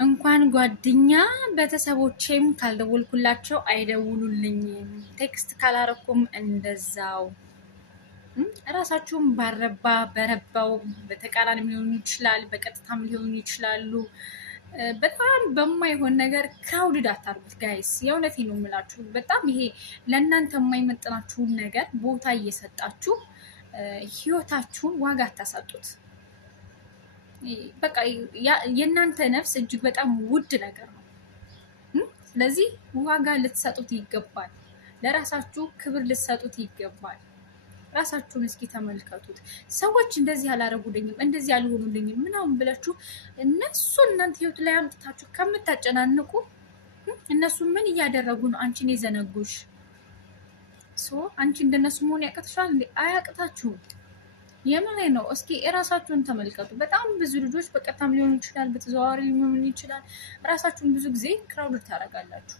እንኳን ጓደኛ ቤተሰቦቼም ካልደወልኩላቸው አይደውሉልኝም። ቴክስት ካላረኩም እንደዛው። እራሳችሁም ባረባ በረባው በተቃራኒም ሊሆኑ ይችላል፣ በቀጥታም ሊሆኑ ይችላሉ። በጣም በማይሆን ነገር ክራውድድ አታርጉት ጋይስ። የእውነቴ ነው የምላችሁ። በጣም ይሄ ለእናንተ የማይመጥናችሁን ነገር ቦታ እየሰጣችሁ ህይወታችሁን ዋጋ አታሳጡት። በቃ የእናንተ ነፍስ እጅግ በጣም ውድ ነገር ነው። ስለዚህ ዋጋ ልትሰጡት ይገባል። ለራሳችሁ ክብር ልትሰጡት ይገባል። ራሳችሁን እስኪ ተመልከቱት። ሰዎች እንደዚህ አላረጉልኝም፣ እንደዚህ አልሆኑልኝም ምናምን ብላችሁ እነሱ እናንተ ህይወት ላይ አምጥታችሁ ከምታጨናንቁ እነሱ ምን እያደረጉ ነው አንቺን የዘነጉሽ? አንቺ እንደነሱ መሆን ያቅትሻል እንዴ? አያቅታችሁም። የምን ነው? እስኪ እራሳችሁን ተመልከቱ። በጣም ብዙ ልጆች በቀጥታም ሊሆን ይችላል፣ በተዘዋዋሪ ሊሆን ይችላል። ራሳችሁን ብዙ ጊዜ ክራውድ ታደርጋላችሁ።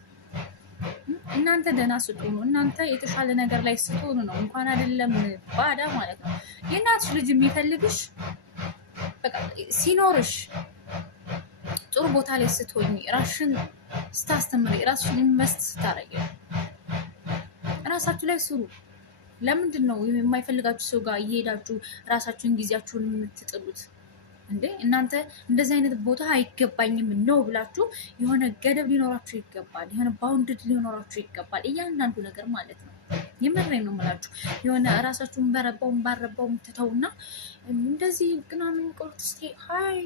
እናንተ ደህና ስትሆኑ፣ እናንተ የተሻለ ነገር ላይ ስትሆኑ ነው እንኳን አይደለም ባዳ ማለት ነው የእናትሽ ልጅ የሚፈልግሽ በቃ ሲኖርሽ ጥሩ ቦታ ላይ ስትሆኝ፣ ራስሽን ስታስተምሪ፣ ራስሽን ኢንቨስት ስታረጊ፣ ራሳችሁ ላይ ስሩ። ለምንድን ነው የማይፈልጋችሁ ሰው ጋር እየሄዳችሁ ራሳችሁን ጊዜያችሁን የምትጥሉት እንዴ? እናንተ እንደዚህ አይነት ቦታ አይገባኝም ነው ብላችሁ የሆነ ገደብ ሊኖራችሁ ይገባል። የሆነ ባውንድድ ሊኖራችሁ ይገባል። እያንዳንዱ ነገር ማለት ነው። የምሬን ነው የምላችሁ። የሆነ ራሳችሁን ባረባውን ትተውና እንደዚህ ምናምን ቆርጥ ሀይ